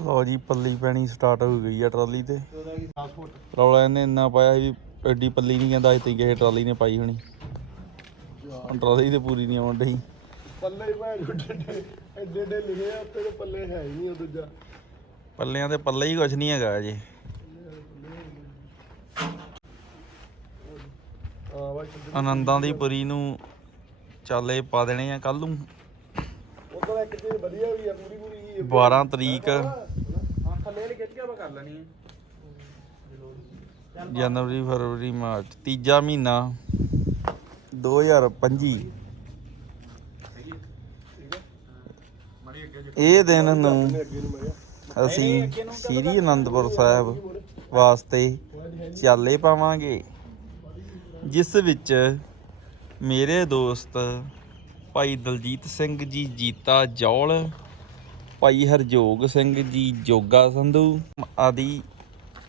ਲਓ ਜੀ ਪੱਲੀ ਪੈਣੀ ਸਟਾਰਟ ਹੋ ਗਈ ਆ ਟਰਾਲੀ ਤੇ। ਉਹਦਾ ਕੀ 10 ਫੁੱਟ ਰੌਲਾ ਇਹਨੇ ਇੰਨਾ ਪਾਇਆ ਸੀ ਵੀ ਐਡੀ ਪੱਲੀ ਨਹੀਂ ਕਹਿੰਦਾ ਅੱਜ ਤੱਕ ਕਿਸੇ ਟਰਾਲੀ ਨੇ ਪਾਈ ਹੋਣੀ। ਟਰਾਲੀ ਤੇ ਪੂਰੀ ਨਹੀਂ ਆਉਣ ਡਈ। ਪੱਲੇ ਹੀ ਭੈਣ ਐਡੇ ਐਡੇ ਐਡੇ ਲਿਖੇ ਆ ਉੱਤੇ ਤੇ ਪੱਲੇ ਹੈ ਹੀ ਨਹੀਂ ਉਹ ਦੂਜਾ। ਪੱਲਿਆਂ ਤੇ ਪੱਲੇ ਹੀ ਕੁਝ ਨਹੀਂ ਹੈਗਾ ਅਜੇ। ਆਨੰਦਾਂ ਦੀ ਪੁਰੀ ਨੂੰ ਚਾਲੇ ਪਾ ਦੇਣੇ ਆ ਕੱਲ ਨੂੰ। ਕੋਲ ਇੱਕ ਚੀਜ਼ ਵਧੀਆ ਵੀ ਆ ਪੂਰੀ। 12 ਤਰੀਕ। ਜਨਵਰੀ ਫਰਵਰੀ ਮਾਰਚ ਤੀਜਾ ਮਹੀਨਾ 2025 ਇਹ ਦਿਨ ਨੂੰ ਅਸੀਂ ਸ੍ਰੀ ਅਨੰਦਪੁਰ ਸਾਹਿਬ ਵਾਸਤੇ ਚਾਲੇ ਪਾਵਾਂਗੇ ਜਿਸ ਵਿੱਚ ਮੇਰੇ ਦੋਸਤ ਭਾਈ ਦਲਜੀਤ ਸਿੰਘ ਜੀ ਜੀਤਾ ਜੌਲ ਭਾਈ ਹਰਜੋਗ ਸਿੰਘ ਜੀ, ਜੋਗਾ ਸੰਧੂ ਆਦਿ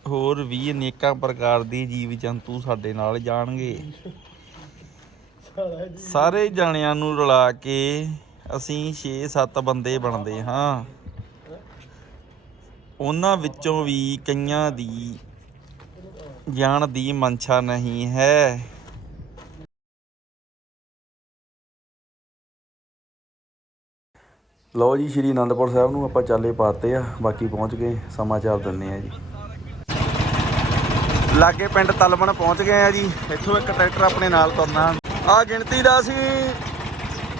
ਹੋਰ ਵੀ ਅਨੇਕਾਂ ਪ੍ਰਕਾਰ ਦੇ ਜੀਵ ਜੰਤੂ ਸਾਡੇ ਨਾਲ ਜਾਣਗੇ। ਸਾਰੇ ਜਾਣਿਆਂ ਨੂੰ ਰਲਾ ਕੇ ਅਸੀਂ 6-7 ਬੰਦੇ ਬਣਦੇ ਹਾਂ। ਉਹਨਾਂ ਵਿੱਚੋਂ ਵੀ ਕਈਆਂ ਦੀ ਜਾਣ ਦੀ ਮਨਸ਼ਾ ਨਹੀਂ ਹੈ। ਲਓ ਜੀ ਸ਼੍ਰੀ ਅਨੰਦਪੁਰ ਸਾਹਿਬ ਨੂੰ ਆਪਾਂ ਚਾਲੇ ਪਾਤੇ ਆ ਬਾਕੀ ਪਹੁੰਚ ਗਏ ਸਮਾਚਾਰ ਦਿੰਨੇ ਆ ਜੀ। ਲਾਗੇ ਪਿੰਡ ਤਲਵਣ ਪਹੁੰਚ ਗਏ ਆ ਜੀ ਇੱਥੋਂ ਇੱਕ ਟਰੈਕਟਰ ਆਪਣੇ ਨਾਲ ਤੁਰਨਾ। ਆ ਗਿਣਤੀ ਦਾ ਅਸੀਂ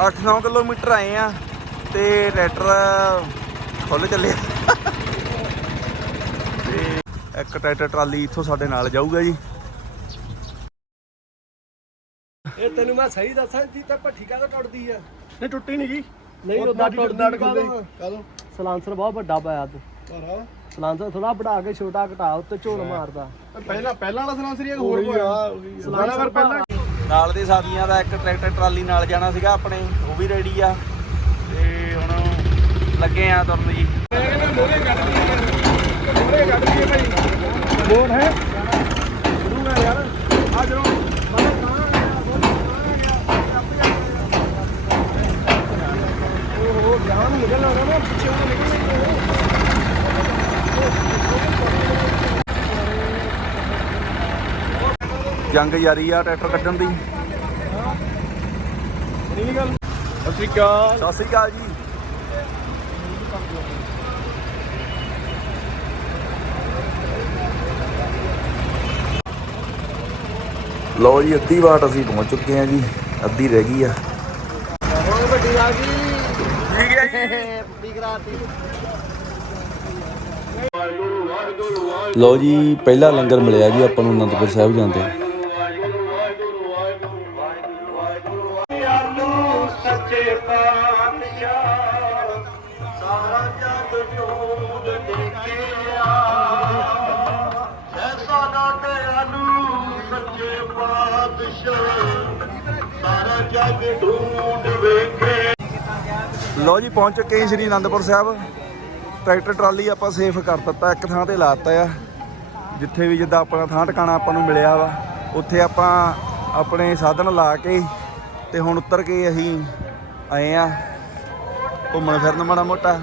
8-9 ਕਿਲੋਮੀਟਰ ਆਏ ਆ ਤੇ ਟਰੈਕਟਰ ਖੁੱਲ ਚੱਲੇ ਤੇ ਇੱਕ ਟਰੈਕਟਰ ਟਰਾਲੀ ਇੱਥੋਂ ਸਾਡੇ ਨਾਲ ਜਾਊਗਾ ਜੀ। ਇਹ ਤੈਨੂੰ ਮੈਂ ਸਹੀ ਦੱਸਾਂ ਜੀ ਤਾਂ ਭੱਠੀ ਕਾਹਦਾ ਟੁੱਟਦੀ ਆ? ਨਹੀਂ ਟੁੱਟੀ ਨਹੀਂ ਗਈ ਨਹੀਂ ਉਹਦਾ ਟੁੱਟਦੀ ਕਾਹਦਾ? ਕਾਹਦਾ? ਸਲਾਂਸਰ ਬਹੁਤ ਵੱਡਾ ਪਾਇਆ ਤੂੰ ਸਲਾਂਸਰ ਥੋੜਾ ਵਧਾ ਕੇ ਛੋਟਾ ਘਟਾ ਉੱਤੇ ਝੋਲ ਮਾਰਦਾ। ਪਹਿਲਾਂ ਪਹਿਲਾਂ ਵਾਲਾ ਸਲਾਂਸਰੀ ਹੋਰ ਕੋਈ ਆ ਸਲਾਂਸਰ ਪਹਿਲਾਂ ਨਾਲ ਦੇ ਸਾਥੀਆਂ ਦਾ ਇੱਕ ਟਰੈਕਟਰ ਟਰਾਲੀ ਨਾਲ ਜਾਣਾ ਸੀਗਾ ਆਪਣੇ ਉਹ ਵੀ ਰੈਡੀ ਆ। ਤੇ ਹੁਣ ਲੱਗੇ ਆ ਤੁਰਨ ਜੀ। ਮੋਰੇ ਕੱਢ ਦਈਏ ਮੋਰੇ ਕੱਢ ਦਈਏ ਭਾਈ। ਮੋੜ ਹੈ ਸ਼ੁਰੂ ਕਰ ਯਾਰ ਆ ਜਦੋਂ ਮਾਰਾ ਉਹ ਜਾਨ ਨਿਕਲ ਆਉਣਾ ਨਾ ਪਿੱਛੇ ਉਹ ਨਿਕਲ ਜੰਗ ਜਾਰੀ ਆ ਟਰੈਕਟਰ ਕੱਢਣ ਦੀ। ਨਹੀਂ ਨਿਕਲ ਸਤਿ ਸ਼੍ਰੀ ਅਕਾਲ ਸਤਿ ਸ੍ਰੀ ਅਕਾਲ ਜੀ। ਲਓ ਜੀ ਅੱਧੀ ਵਾਟ ਅਸੀਂ ਪਹੁੰਚ ਚੁੱਕੇ ਹਾਂ ਜੀ ਅੱਧੀ ਰਹਿ ਗਈ ਆ। ਠੀਕ ਹੈ ਜੀ। ਪੂਰੀ ਕਰਾਤੀ ਲਓ ਜੀ, ਪਹਿਲਾ ਲੰਗਰ ਮਿਲਿਆ ਜੀ ਆਪਾਂ ਨੂੰ ਅਨੰਦਪੁਰ ਸਾਹਿਬ ਜਾਂਦੇ। ਲਓ ਜੀ, ਪਹੁੰਚ ਚੁੱਕੇ ਹਾਂ ਸ਼੍ਰੀ ਅਨੰਦਪੁਰ ਸਾਹਿਬ। ਟਰੈਕਟਰ ਟਰਾਲੀ ਆਪਾਂ ਸੇਫ ਕਰ ਦਿੱਤਾ, ਇੱਕ ਥਾਂ ਤੇ ਲਾਤਾ ਆ। ਜਿੱਥੇ ਵੀ ਜਿੱਦਾਂ ਆਪਣਾ ਥਾਂ ਟਿਕਾਣਾ ਆਪਾਂ ਨੂੰ ਮਿਲਿਆ ਵਾ, ਉੱਥੇ ਆਪਾਂ ਆਪਣੇ ਸਾਧਨ ਲਾ ਕੇ ਤੇ ਹੁਣ ਉੱਤਰ ਕੇ ਅਸੀਂ ਆਏ ਆ ਘੁੰਮਣ ਫਿਰਨ ਮਾੜਾ ਮੋਟਾ।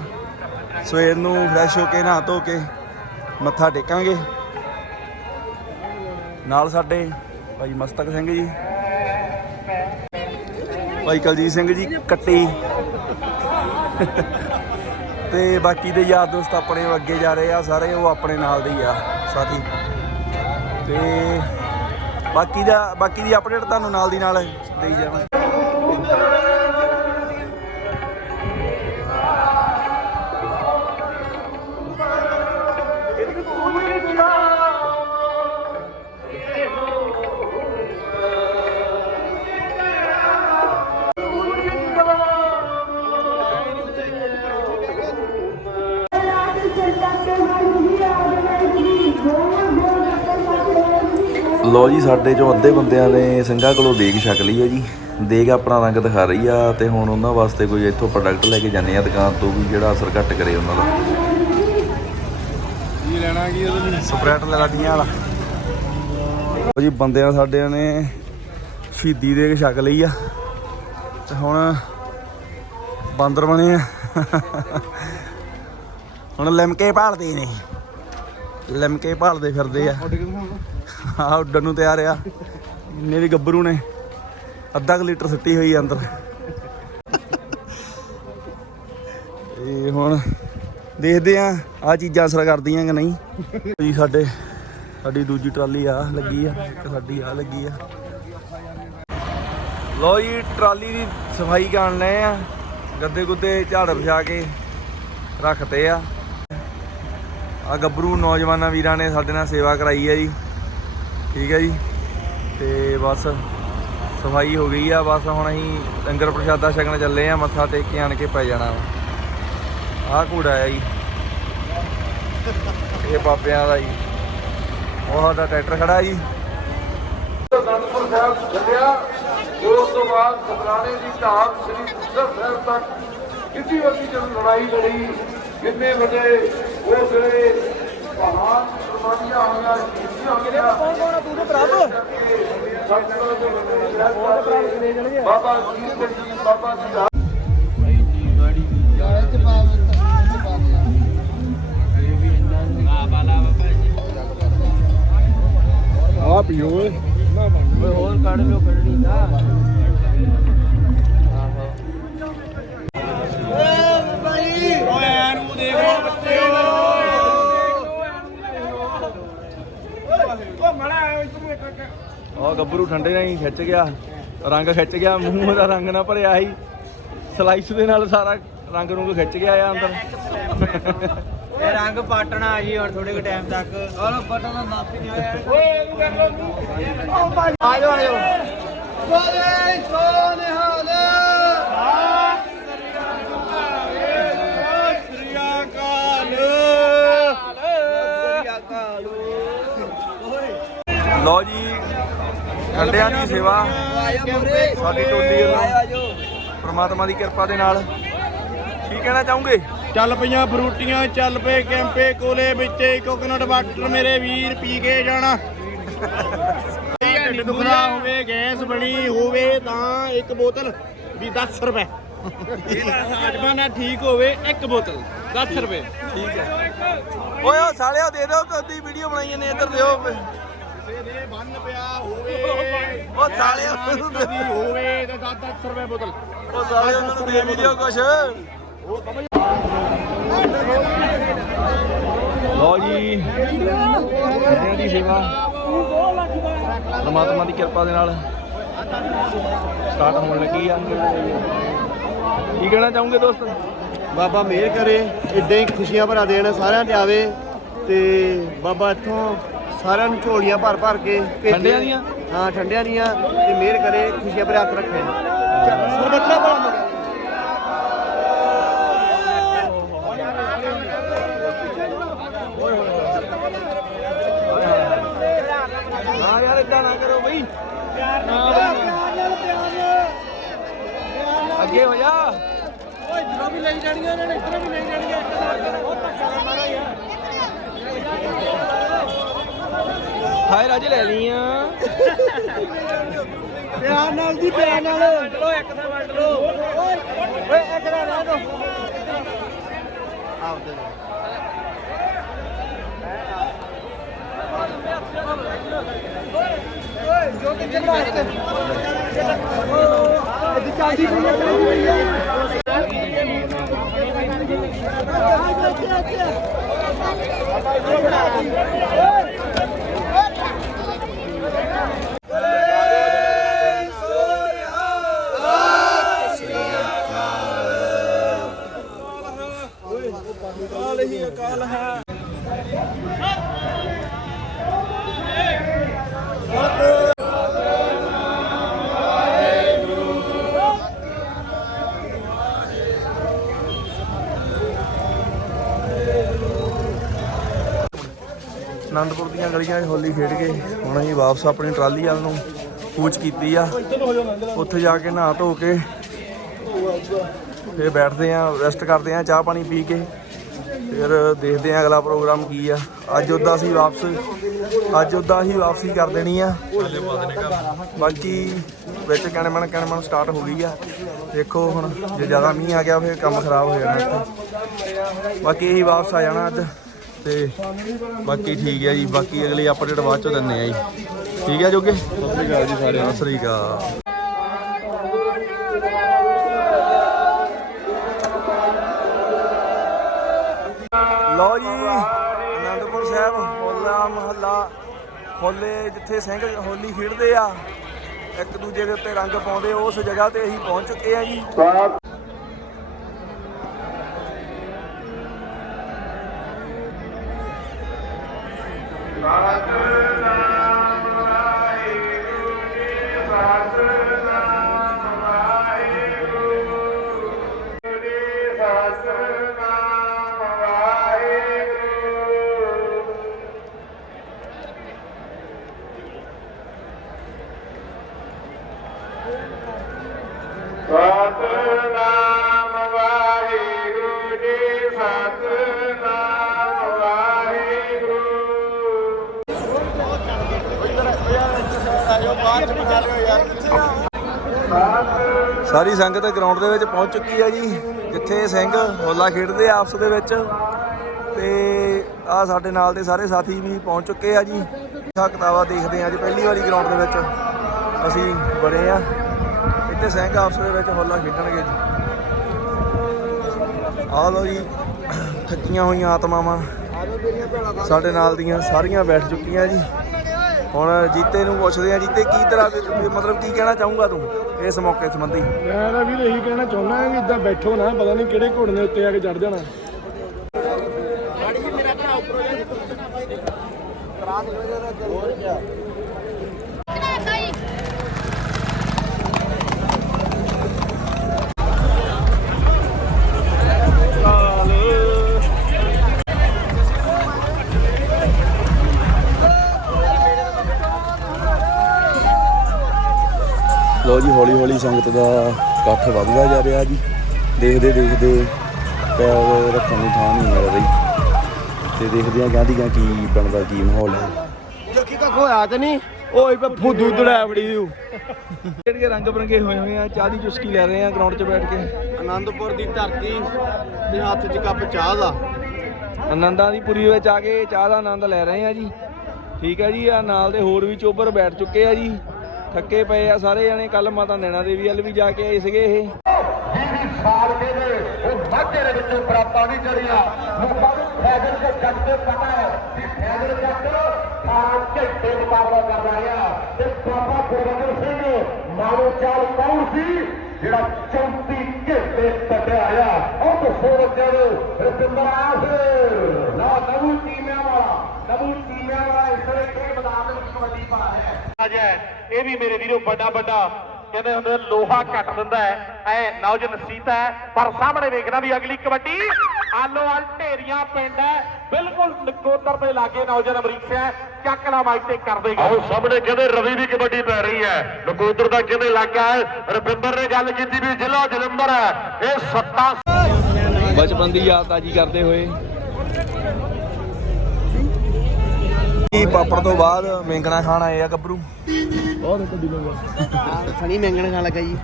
ਸਵੇਰ ਨੂੰ ਫਰੈਸ਼ ਹੋ ਕੇ, ਨਹਾ ਧੋ ਕੇ ਮੱਥਾ ਟੇਕਾਂਗੇ। ਨਾਲ ਸਾਡੇ ਭਾਈ ਮਸਤਕ ਸਿੰਘ ਜੀ, ਭਾਈ ਕੁਲਜੀਤ ਸਿੰਘ ਜੀ, ਕੱਟੀ ਤੇ ਬਾਕੀ ਦੇ ਯਾਰ ਦੋਸਤ ਆਪਣੇ ਅੱਗੇ ਜਾ ਰਹੇ ਆ, ਸਾਰੇ ਉਹ ਆਪਣੇ ਨਾਲ ਦੇ ਹੀ ਆ, ਸਾਥੀ। ਤੇ ਬਾਕੀ ਦਾ, ਬਾਕੀ ਦੀ ਅਪਡੇਟ ਤੁਹਾਨੂੰ ਨਾਲ ਦੀ ਨਾਲ ਦੇਈ ਜਾਵਾਂ ਲੋ ਜੀ ਸਾਡੇ ਚੋਂ ਅੱਧੇ ਬੰਦਿਆਂ ਨੇ ਸਿੰਘਾਂ ਕੋਲੋਂ ਦੇਗ ਛਕ ਲਈ ਹੈ ਜੀ। ਦੇਗ ਆਪਣਾ ਰੰਗ ਦਿਖਾ ਰਹੀ ਆ ਤੇ ਹੁਣ ਉਹਨਾਂ ਵਾਸਤੇ ਕੋਈ ਇੱਥੋਂ ਪ੍ਰੋਡਕਟ ਲੈ ਕੇ ਜਾਂਦੇ ਆ ਦੁਕਾਨ ਤੋਂ ਵੀ ਜਿਹੜਾ ਅਸਰ ਘੱਟ ਕਰੇ ਉਹਨਾਂ ਦਾ। ਲੈਣਾ ਕੀ ਉਹਦੇ ਲਈ ਸਪਰੈਟ ਲੈ ਲਾਡੀਆਂ ਵਾਲਾ। ਲਓ ਜੀ ਬੰਦਿਆਂ ਸਾਡਿਆਂ ਨੇ ਸ਼ਹੀਦੀ ਦੇਗ ਛਕ ਲਈ ਆ। ਤੇ ਹੁਣ ਬਾਂਦਰ ਬਣੇ ਆ। ਹੁਣ ਲਿਮਕੇ ਭਾਲਦੇ ਨੇ। ਲਿਮਕੇ ਭਾਲਦੇ ਫਿਰਦੇ ਆ। ਆ ਉੱਡਣ ਨੂੰ ਤਿਆਰ ਆ। ਇੰਨੇ ਵੀ ਗੱਭਰੂ ਨੇ। ਅੱਧਾ ਕੁ ਲੀਟਰ ਸੁੱਟੀ ਹੋਈ ਆ ਅੰਦਰ। ਇਹ ਹੁਣ ਦੇਖਦੇ ਆ ਆ ਚੀਜ਼ਾਂ ਅਸਰ ਕਰਦੀਆਂ ਕਿ ਨਹੀਂ। ਜੀ ਸਾਡੇ, ਸਾਡੀ ਦੂਜੀ ਟਰਾਲੀ ਆ ਲੱਗੀ ਆ, ਇੱਕ ਸਾਡੀ ਆ ਲੱਗੀ ਆ। ਲੋ ਜੀ, ਟਰਾਲੀ ਦੀ ਸਫ਼ਾਈ ਕਰਨ ਲਏ ਆ। ਗੱਦੇ ਗੁੱਦੇ ਝਾੜ ਵਿਛਾ ਕੇ ਰੱਖਤੇ ਆ। ਆ ਗੱਭਰੂ ਨੌਜਵਾਨਾਂ ਵੀਰਾਂ ਨੇ ਸਾਡੇ ਨਾਲ ਸੇਵਾ ਕਰਾਈ ਹੈ ਜੀ। ਠੀਕ ਹੈ ਜੀ। ਤੇ ਬਸ ਸਫ਼ਾਈ ਹੋ ਗਈ ਆ। ਬਸ ਹੁਣ ਅਸੀਂ ਲੰਗਰ ਪ੍ਰਸ਼ਾਦਾ ਛਕਣ ਚੱਲੇ ਆ। ਮੱਥਾ ਟੇਕ ਕੇ ਆਣ ਕੇ ਪੈ ਜਾਣਾ ਆਹ ਘੋੜਾ ਆ ਜੀ। ਇਹ ਬਾਬਿਆਂ ਦਾ ਜੀ। ਉਹ ਸਾਡਾ ਟਰੈਕਟਰ ਖੜਾ ਜੀ। ਅਨੰਦਪੁਰ ਸਾਹਿਬ ਚੱਲਿਆ। ਉਸ ਤੋਂ ਬਾਅਦ ਸਤਨਾਣੇ ਦੀ ਢਾਬ ਸ੍ਰੀ ਮੁਕਤਸਰ ਸਾਹਿਬ ਤੱਕ ਕਿੰਨੀ ਵੱਡੀ ਜਦ ਲੜਾਈ ਲੜੀ। ਕਿੰਨੇ ਵੱਡੇ ਉਹ ਜਿਹੜੇ ਮਹਾਨ ਕੁਰਬਾਨੀਆਂ ਹੋਈਆਂ ਸ਼ਹੀਦੀਆਂ ਹੋਈਆਂ। ਕੌਣ ਕੌਣ ਆ? ਪੂਰੇ ਪ੍ਰਭ ਬਾਬਾ ਜੀ ਜੀ ਬਾਬਾ ਜੀ ਦਾ। ਆ ਪੀਓ ਓਏ ਹੋਰ ਕੱਢ ਲੋ ਕੱਢਣੀ ਤਾਂ। ਆ ਗੱਭਰੂ ਠੰਡੇ ਨਾਲ ਹੀ ਖਿੱਚ ਗਿਆ। ਰੰਗ ਖਿੱਚ ਗਿਆ ਮੂੰਹ ਦਾ ਰੰਗ ਨਾ ਭਰਿਆ ਸੀ। ਸਲਾਈਸ ਦੇ ਨਾਲ ਸਾਰਾ ਰੰਗ ਰੁੰਗ ਖਿੱਚ ਗਿਆ ਆ ਅੰਦਰ। ਇਹ ਰੰਗ ਪਾਟਣਾ ਜੀ ਹੁਣ ਥੋੜੇ ਕੁ ਟਾਈਮ ਤੱਕ। ਹਲੋ ਬਟਨ ਦਾ ਨਾਪ ਹੀ ਨਹੀਂ ਹੋਇਆ। ਆਜੋ ਆਜੋ ਬੋਲੇ ਸੋਨੇ ਹਾਲ ਲਓ ਜੀ ਠੰਡਿਆਂ ਦੀ ਸੇਵਾ। ਸਾਡੀ ਟੋਲੀ ਵੱਲੋਂ ਪ੍ਰਮਾਤਮਾ ਦੀ ਕਿਰਪਾ ਦੇ ਨਾਲ। ਕੀ ਕਹਿਣਾ ਚਾਹੋਗੇ? ਚੱਲ ਪਈਆਂ ਫਰੂਟੀਆਂ ਚੱਲ ਪਏ ਕੈਂਪੇ ਕੋਲੇ ਵਿੱਚੇ ਕੋਕੋਨਟ ਵਾਟਰ ਮੇਰੇ ਵੀਰ ਪੀ ਕੇ ਜਾਣਾ। ਢਿੱਡ ਦੁਖਦਾ ਹੋਵੇ ਗੈਸ ਬਣੀ ਹੋਵੇ ਤਾਂ ਇੱਕ ਬੋਤਲ ਵੀ 10 ਰੁਪਏ। ਹਾਜਮਾ ਨਾ ਠੀਕ ਹੋਵੇ ਇੱਕ ਬੋਤਲ 10 ਰੁਪਏ। ਠੀਕ ਹੈ। ਓਏ ਸਾਲਿਓ ਦੇ ਦਿਓ ਕੋਦੀ ਵੀਡੀਓ ਬਣਾਈ ਨੇ ਇੱਧਰ ਦਿਓ। ਦੇ ਬੰਨ ਪਿਆ ਹੋਵੇ। ਓ ਸਾਲਿਓ ਕਦੀ ਹੋਵੇ ਤਾਂ 10 ਰੁਪਏ ਬੋਤਲ। ਓ ਸਾਲਿਓ ਨੂੰ ਦੇ ਵੀਡੀਓ ਕੁਛ। ਲਓ ਜੀ। ਠੰਡਿਆਂ ਦੀ ਸੇਵਾ। ਪ੍ਰਮਾਤਮਾ ਦੀ ਕਿਰਪਾ ਦੇ ਨਾਲ ਸਟਾਰਟ ਹੋਣ ਲੱਗੀ ਆ ਕੀ ਕਹਿਣਾ ਚਾਹੋਗੇ ਦੋਸਤ? ਬਾਬਾ ਮਿਹਰ ਕਰੇ ਇਦਾਂ ਹੀ ਖੁਸ਼ੀਆਂ ਭਰਾ ਦੇਣ ਸਾਰਿਆਂ ਤੇ ਆਵੇ ਤੇ ਬਾਬਾ ਇੱਥੋਂ ਸਾਰਿਆਂ ਨੂੰ ਝੋਲੀਆਂ ਭਰ ਭਰ ਕੇ ਭੇਜੇ। ਠੰਡਿਆਂ ਦੀਆਂ? ਹਾਂ ਠੰਡਿਆਂ ਦੀਆਂ ਤੇ ਮਿਹਰ ਕਰੇ ਖੁਸ਼ੀਆਂ ਭਰਾ ਹੱਥ ਰੱਖੇ। ਸਰਬੱਤਰਾ ਭਲਾ ਮੰਗੇ ਹਾਂ ਯਾਰ ਇਦਾਂ ਨਾ ਕਰੋ ਬਈ। ਅੱਗੇ ਹੋ ਜਾ। ਓਏ ਜਦੋਂ ਵੀ ਲਈ ਜਾਣੀਆਂ ਉਹਨਾਂ ਨੇ ਇਤਨਾ ਵੀ ਲਈ ਜਾਣੀਆਂ। ਇੱਕ ਦਾ ਬਹੁਤ ਧੱਕਾ ਮਾਰਾ ਯਾਰ। ਹਾਏ ਰਾਜ ਲੈ ਲਈਆਂ। ਪਿਆਰ ਨਾਲ ਜੀ ਪਿਆਰ ਨਾਲ। ਵੰਡ ਲਓ ਇੱਕ ਦਾ ਵੰਡ ਲਓ। ਓਏ ਇੱਕ ਦਾ ਰਹਿ ਦੋ। ਓਏ ਜੋ ਕਿ ਰਿਹਾ ਹੈ। ਇਹ ਚਾਂਦੀ ਪਈ ਆਨੰਦਪੁਰ ਦੀਆਂ ਗਲੀਆਂ 'ਚ ਹੋਲੀ ਖੇਡ ਕੇ ਹੁਣ ਅਸੀਂ ਵਾਪਸ ਆਪਣੀ ਟਰਾਲੀ ਵੱਲ ਨੂੰ ਕੂਚ ਕੀਤੀ ਆ। ਉੱਥੇ ਜਾ ਕੇ ਨਹਾ ਧੋ ਕੇ ਫਿਰ ਬੈਠਦੇ ਆ ਰੈਸਟ ਕਰਦੇ ਆ, ਚਾਹ ਪਾਣੀ ਪੀ ਕੇ। ਫਿਰ ਦੇਖਦੇ ਆ ਅਗਲਾ ਪ੍ਰੋਗਰਾਮ ਕੀ ਆ। ਅੱਜ ਉਦਾਂ ਅਸੀਂ ਵਾਪਸ ਅੱਜ ਉਦਾਂ ਹੀ ਵਾਪਸੀ ਕਰ ਦੇਣੀ ਆ। ਬਾਕੀ ਵਿੱਚ ਕਣਮਣ ਕਣਮਣ ਸਟਾਰਟ ਹੋ ਗਈ ਆ। ਦੇਖੋ ਹੁਣ ਜੇ ਜ਼ਿਆਦਾ ਮੀਂਹ ਆ ਗਿਆ ਫਿਰ ਕੰਮ ਖਰਾਬ ਹੋ ਜਾਣਾ ਇੱਥੇ। ਬਾਕੀ ਇਹੀ ਵਾਪਸ ਆ ਜਾਣਾ ਅੱਜ ਤੇ ਬਾਕੀ ਠੀਕ ਹੈ ਜੀ। ਬਾਕੀ ਅਗਲੀ ਅਪਡੇਟ ਬਾਅਦ ਚੋਂ ਦਿੰਨੇ ਆ ਜੀ। ਠੀਕ ਹੈ ਜੋਗੇ? ਸਤਿ ਸ੍ਰੀ ਅਕਾਲ ਜੀ ਸਾਰੇ ਸਤਿ ਸ੍ਰੀ ਅਕਾਲ। ਲਓ ਜੀ, ਅਨੰਦਪੁਰ ਸਾਹਿਬ, ਹੋਲਾ ਮਹੱਲਾ, ਹੋਲੇ ਜਿੱਥੇ ਸਿੰਘ ਹੋਲੀ ਖੇਡਦੇ ਆ, ਇੱਕ ਦੂਜੇ ਦੇ ਉੱਤੇ ਰੰਗ ਪਾਉਂਦੇ, ਉਸ ਜਗ੍ਹਾ ਤੇ ਅਸੀਂ ਪਹੁੰਚ ਚੁੱਕੇ ਆ ਜੀ। ਸੰਗਤ ਗਰਾਊਂਡ ਦੇ ਵਿੱਚ ਪਹੁੰਚ ਚੁੱਕੀ ਹੈ ਜੀ, ਜਿੱਥੇ ਸਿੰਘ ਹੋਲਾ ਖੇਡਦੇ ਆ ਆਪਸ ਦੇ ਵਿੱਚ। ਤੇ ਆ ਸਾਡੇ ਨਾਲ ਦੇ ਸਾਰੇ ਸਾਥੀ ਵੀ ਪਹੁੰਚ ਚੁੱਕੇ ਆ ਜੀ। ਕਿਤਾਵਾ ਦੇਖਦੇ ਆ ਅੱਜ ਪਹਿਲੀ ਵਾਰੀ ਗਰਾਊਂਡ ਦੇ ਵਿੱਚ ਅਸੀਂ ਬੜੇ ਆ। ਇੱਥੇ ਸਿੰਘ ਆਪਸ ਦੇ ਵਿੱਚ ਹੋਲਾ ਖੇਡਣਗੇ ਜੀ। ਆ ਲਓ ਜੀ, ਥੱਕੀਆਂ ਹੋਈਆਂ ਆਤਮਾਵਾਂ ਸਾਡੇ ਨਾਲ ਦੀਆਂ ਸਾਰੀਆਂ ਬੈਠ ਚੁੱਕੀਆਂ ਜੀ। ਹੁਣ ਜੀਤੇ ਨੂੰ ਪੁੱਛਦੇ ਆ, ਜੀਤੇ ਕੀ ਤਰ੍ਹਾਂ ਮਤਲਬ ਕੀ ਕਹਿਣਾ ਚਾਹੂੰਗਾ ਤੂੰ? ਇਸ ਮੌਕੇ ਸੰਬੰਧੀ। ਮੈਂ ਤਾਂ ਵੀਰ ਇਹੀ ਕਹਿਣਾ ਚਾਹੁੰਦਾ ਹਾਂ ਵੀ ਇਦਾਂ ਬੈਠੋ ਨਾ ਪਤਾ ਨਹੀਂ ਕਿਹੜੇ ਘੋੜੇ ਦੇ ਉੱਤੇ ਆ ਕੇ ਚੜ ਜਾਣਾ। ਹੌਲੀ ਹੌਲੀ ਸੰਗਤ ਦਾ ਇਕੱਠ ਵੱਧਦਾ ਜਾ ਰਿਹਾ ਜੀ। ਦੇਖਦੇ ਦੇਖਦੇ ਪੈਰ ਰੱਖਣ ਨੂੰ ਥਾਂ ਨਹੀਂ ਮਿਲ ਰਹੀ। ਤੇ ਦੇਖਦੇ ਆ ਗਾਂਧੀ ਗਾਂ ਕੀ ਬਣਦਾ ਕੀ ਮਾਹੌਲ ਹੈ। ਜੱਕੀ ਕਾ ਹੋਇਆ ਤੇ ਨਹੀਂ। ਓਏ ਪੇ ਫੁੱਦੂ ਦੜਾ ਬੜੀ ਨੂੰ। ਜਿਹੜੇ ਰੰਗ ਬਰੰਗੇ ਹੋਏ ਹੋਏ ਆ ਚਾਹ ਦੀ ਚੁਸਕੀ ਲੈ ਰਹੇ ਆ ਗਰਾਊਂਡ 'ਚ ਬੈਠ ਕੇ। ਆਨੰਦਪੁਰ ਦੀ ਧਰਤੀ ਦੇ ਹੱਥ 'ਚ ਕੱਪ ਚਾਹ ਦਾ। ਆਨੰਦਾਂ ਦੀ ਪੁਰੀ ਵਿੱਚ ਆ ਕੇ ਚਾਹ ਦਾ ਆਨੰਦ ਲੈ ਰਹੇ ਆ ਜੀ। ਠੀਕ ਹੈ ਜੀ ਆ ਨਾਲ ਦੇ ਹੋਰ ਵੀ ਚੋਬਰ ਬੈਠ ਚੁੱਕੇ ਆ ਜੀ। ਥੱਕੇ ਪਏ ਆ ਸਾਰੇ ਜਣੇ ਕੱਲ ਮਾਤਾ ਨੈਣਾ ਦੇਵੀ ਵੱਲ ਵੀ ਜਾ ਕੇ ਆਏ ਸੀਗੇ ਇਹ। ਜਿਹਦੀ ਸਾਲ ਦੇ ਉਹ ਮਾਝੇ ਦੇ ਵਿੱਚੋਂ ਬਰਾਤਾਂ ਨਹੀਂ ਚੜੀਆਂ ਲੋਕਾਂ ਨੂੰ ਫੈਜ਼ਲ ਦੇ ਜੱਟ ਤੇ ਪਤਾ ਹੈ ਕਿ ਫੈਜ਼ਲ ਜੱਟ ਖਾਨ ਝੰਡੇ ਮੁਕਾਬਲਾ ਕਰਦਾ ਰਿਹਾ ਤੇ ਬਾਬਾ ਗੁਰਬੰਦਰ ਸਿੰਘ ਮਾਨੋ ਚਾਲ ਕੌਣ ਸੀ? ਜਿਹੜਾ 34 ਘੰਟੇ ਕੱਢਿਆ ਆਇਆ। ਉਹ ਦੱਸੋ ਬੱਚਿਆਂ ਨੂੰ ਰਵਿੰਦਰ ਆਸ ਨਾ ਨਵੂ ਟੀਮਾਂ ਵਾਲਾ, ਨਵੂ ਟੀਮਾਂ ਵਾਲਾ ਇਸ ਤਰ੍ਹਾਂ ਖੇਡ ਮੈਦਾਨ ਦੇ ਵਿੱਚ ਕਬੱਡੀ ਪਾ ਹੈ। ਅੱਜ ਇਹ ਵੀ ਮੇਰੇ ਵੀਰੋ ਵੱਡਾ ਵੱਡਾ ਕਹਿੰਦੇ ਹੁੰਦੇ ਲੋਹਾ ਕੱਟ ਦਿੰਦਾ ਹੈ। ਐ ਨੌਜਵਾਨ ਸੀਤਾ ਹੈ ਪਰ ਸਾਹਮਣੇ ਵੇਖਣਾ ਵੀ ਅਗਲੀ ਕਬੱਡੀ। ਆਲੋਵਾਲ ਢੇਰੀਆਂ ਪਿੰਡ ਹੈ। ਬਿਲਕੁਲ ਨਕੋਦਰ ਦੇ ਲਾਗੇ ਨੌਜਵਾਨ ਅਮਰੀਕ ਸਿੰਘ ਚੱਕ ਲਾ ਮਾਈਕ ਤੇ ਕਰ ਦੇਗਾ। ਆਓ ਸਾਹਮਣੇ ਕਹਿੰਦੇ ਰਵੀ ਦੀ ਕਬੱਡੀ ਪੈ ਰਹੀ ਹੈ। ਨਕੋਦਰ ਦਾ ਕਹਿੰਦੇ ਇਲਾਕਾ ਹੈ? ਰਵਿੰਦਰ ਨੇ ਗੱਲ ਕੀਤੀ ਵੀ ਜ਼ਿਲ੍ਹਾ ਜਲੰਧਰ ਹੈ। ਇਹ ਸੱਤਾ ਬਚਪਨ ਦੀ ਯਾਦ ਤਾਜੀ ਕਰਦੇ ਹੋਏ ਕੀ ਪਾਪੜ ਤੋਂ ਬਾਅਦ ਮੇਂਗਣਾ ਖਾਣ ਆਏ ਆ ਗੱਭਰੂ? ਸਣੀ ਮੰਗਣ ਖਾਣ ਲੱਗਾ ਜੀ।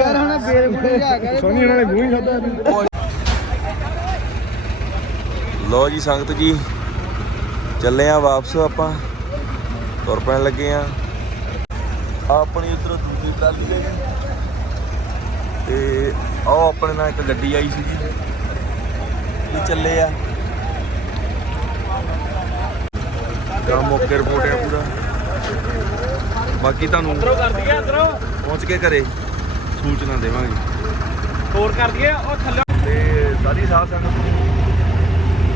ਯਾਰ ਹੁਣ ਬੇਰ ਬੁੜੇ ਜਾ ਕੇ ਸੋਨੀ ਇਹਨਾਂ ਨੇ ਮੂੰਹ ਹੀ ਖਾਦਾ ਲੋ ਜੀ ਸੰਗਤ ਜੀ ਚੱਲੇ ਆ ਵਾਪਸ ਆਪਾਂ। ਤੁਰ ਪੈਣ ਲੱਗੇ ਆ। ਆਪਣੀ ਉਧਰ ਦੂਜੀ ਟਰਾਲੀ ਦੇ ਤੇ ਆਹ ਆਪਣੇ ਨਾਲ ਇੱਕ ਗੱਡੀ ਆਈ ਸੀ ਜੀ ਚੱਲੇ ਆ। ਕੰਮ ਓਕੇ ਰਿਪੋਰਟ ਹੈ ਪੂਰਾ। ਬਾਕੀ ਤੁਹਾਨੂੰ ਅੰਦਰੋਂ ਕਰ ਦਈਏ ਅੰਦਰੋਂ। ਪਹੁੰਚ ਕੇ ਘਰੇ ਸੂਚਨਾ ਦੇਵਾਂਗੇ। ਹੋਰ ਕਰ ਦਈਏ ਉਹ ਥੱਲੇ ਤੇ ਸਾਰੀ ਸਾਧ ਸੰਗਤ ਨੂੰ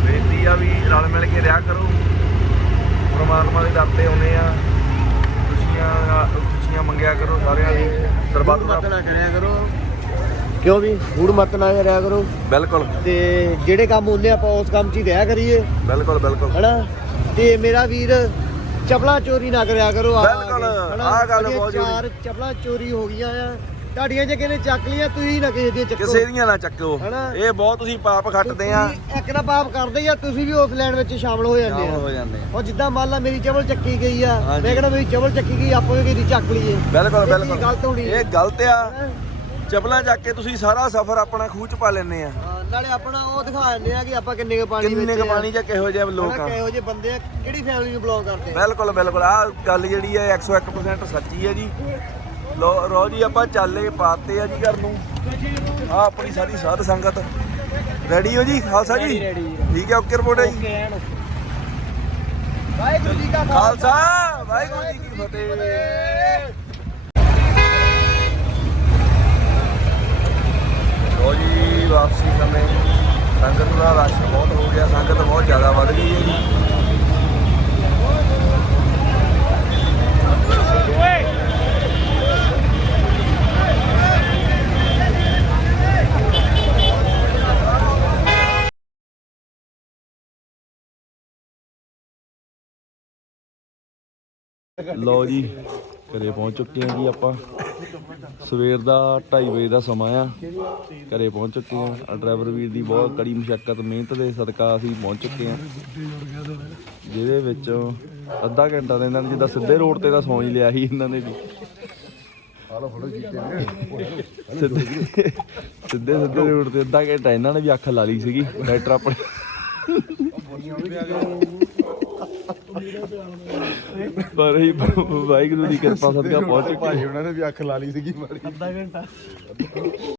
ਬੇਨਤੀ ਆ ਵੀ ਰਲ ਮਿਲ ਕੇ ਰਿਹਾ ਕਰੋ। ਪ੍ਰਮਾਤਮਾ ਦੇ ਦਰ ਤੇ ਆਉਨੇ ਆ। ਖੁਸ਼ੀਆਂ ਖੁਸ਼ੀਆਂ ਮੰਗਿਆ ਕਰੋ ਸਾਰਿਆਂ ਦੀ। ਸਰਬੱਤ ਦਾ ਨਾ ਕਰਿਆ ਕਰੋ। ਕਿਉਂ ਵੀ? ਹੂੜ ਮਤ ਨਾ ਕਰਿਆ ਕਰੋ। ਬਿਲਕੁਲ। ਤੇ ਜਿਹੜੇ ਕੰਮ ਹੁੰਦੇ ਆਪਾਂ ਉਸ ਕੰਮ 'ਚ ਹੀ ਰਿਹਾ ਕਰੀਏ। ਬਿਲਕੁਲ ਬਿਲਕੁਲ। ਹਨਾ? ਤੇ ਮੇਰਾ ਵੀਰ ਚਪਲਾ ਚੋਰੀ ਨਾ ਕਰਿਆ ਕਰੋ ਆ ਬਿਲਕੁਲ, ਕੇ, ਹਨਾ? ਆਹ ਗੱਲ ਬਹੁਤ ਜ਼ਰੂਰੀ। ਚਾਰ ਚਪਲਾ ਚੋਰੀ ਹੋ ਗਈਆਂ ਆ ਤੁਹਾਡੀਆਂ ਜੇ ਕਿਨੇ ਚੱਕ ਲੀਆਂ ਤੁਸੀਂ ਨਾ ਕਿਸੇ ਦੀਆਂ ਚੱਕੋ ਕਿਸੇ ਦੀਆਂ ਨਾ ਚੱਕੋ ਹਨਾ? ਇਹ ਬਹੁਤ ਤੁਸੀਂ ਪਾਪ ਖੱਟਦੇ ਆ ਤੁਸੀਂ ਇੱਕ ਨਾ ਪਾਪ ਕਰਦੇ ਆ ਤੁਸੀਂ ਵੀ ਉਸ ਲਾਈਨ ਵਿੱਚ ਸ਼ਾਮਲ ਹੋ ਜਾਂਦੇ ਹੋ ਆ ਜਾਂਦੇ ਆ ਉਹ ਜਿੱਦਾਂ ਮੰਨ ਲਾ ਮੇਰੀ ਚਵਲ ਚੱਕੀ ਗਈ ਆ ਹਾਂਜੀ। ਮੈਂ ਕਹਿੰਦਾ ਮੇਰੀ ਚਵਲ ਚੱਕੀ ਗਈ ਆਪਾਂ ਵੀ ਕਿਹਦੀ ਚੱਕ ਲਈਏ ਬਿਲਕੁਲ ਇਹ ਚੀਜ਼ ਬਿਲਕੁਲ ਗਲਤ ਹੋਣੀ। ਇਹ ਗਲਤ ਆ ਹੈਂ? ਚੱਪਲਾਂ ਚੱਕ ਕੇ ਤੁਸੀਂ ਸਾਰਾ ਸਫ਼ਰ ਆਪਣਾ ਖੂਹ ਚ ਪਾ ਲੈਂਦੇ ਆ। ਹਾਂ, ਨਾਲੇ ਆਪਣਾ ਉਹ ਦਿਖਾ ਦਿੰਦੇ ਆ ਕਿ ਆਪਾਂ ਕਿੰਨੇ ਕੁ ਪਾਣੀ ਕਿੰਨੇ ਕ ਪਾਣੀ ਚ ਕਿਹੋ ਜਿਹੇ ਲੋਕ ਆ। ਕਿਹੋ ਜਿਹੇ ਬੰਦੇ ਆ ਕਿਹੜੀ ਫੈਮਿਲੀ ਨੂੰ ਬਿਲੋਂਗ ਕਰਦੇ ਆ? ਬਿਲਕੁਲ ਬਿਲਕੁਲ। ਆ ਗੱਲ ਜਿਹੜੀ ਹੈ 101% ਸੱਚੀ ਹੈ ਜੀ। ਲੋ ਰੋ ਜੀ ਆਪਾਂ ਚਾਲੇ ਪਾਤੇ ਆ ਜੀ ਘਰ ਨੂੰ। ਆ ਆਪਣੀ ਸਾਰੀ ਸਾਧ ਸੰਗਤ। ਰੈਡੀ ਹੋ ਜੀ ਖਾਲਸਾ ਜੀ? ਠੀਕ ਹੈ ਓਕੇ ਰਿਪੋਰਟ ਹੈ ਜੀ ਵਾਹਿਗੁਰੂ ਜੀ ਕਾ ਖਾਲਸਾ ਵਾਹਿਗੁਰੂ ਜੀ ਕੀ ਫਤਿਹ ਲੋ ਜੀ ਵਾਪਸੀ ਸਮੇਂ ਸੰਗਤ ਦਾ ਰਸ਼ ਬਹੁਤ ਹੋ ਗਿਆ, ਸੰਗਤ ਬਹੁਤ ਜ਼ਿਆਦਾ ਵੱਧ ਗਈ ਹੈ ਜੀ। ਲਓ ਜੀ। ਘਰੇ ਪਹੁੰਚ ਚੁੱਕੇ ਹਾਂ ਜੀ ਆਪਾਂ। ਸਵੇਰ ਦਾ 2:30 ਵਜੇ ਦਾ ਸਮਾਂ ਆ। ਘਰੇ ਪਹੁੰਚ ਚੁੱਕੇ ਹਾਂ। ਡਰਾਈਵਰ ਵੀਰ ਦੀ ਬਹੁਤ ਕੜੀ ਮੁਸ਼ਕਲ ਮਿਹਨਤ ਦੇ ਸਦਕਾ ਅਸੀਂ ਪਹੁੰਚ ਚੁੱਕੇ ਹਾਂ। ਜਿਹਦੇ ਵਿੱਚ ਅੱਧਾ ਘੰਟਾ ਤਾਂ ਇਹਨਾਂ ਨੇ ਜਿੱਦਾਂ ਸਿੱਧੇ ਰੋਡ ਤੇ ਤਾਂ ਸੌਂ ਹੀ ਲਿਆ ਸੀ ਇਹਨਾਂ ਨੇ ਵੀ। ਸਿੱਧੇ ਸਿੱਧੇ ਸਿੱਧੇ ਰੋਡ ਤੇ ਅੱਧਾ ਘੰਟਾ ਇਹਨਾਂ ਨੇ ਵੀ ਅੱਖ ਲਾ ਲਈ ਸੀਗੀ। ਡਾਕਟਰ ਆਪਣੇ ਪਰ ਹੀ ਵਾਹਿਗੁਰੂ ਦੀ ਕਿਰਪਾ ਸਦਕਾ ਪਹੁੰਚ ਚੁੱਕੇ ਭਾਈ ਉਹਨਾਂ ਨੇ ਵੀ ਅੱਖ ਲਾ ਲਈ ਸੀਗੀ ਮਾੜੀ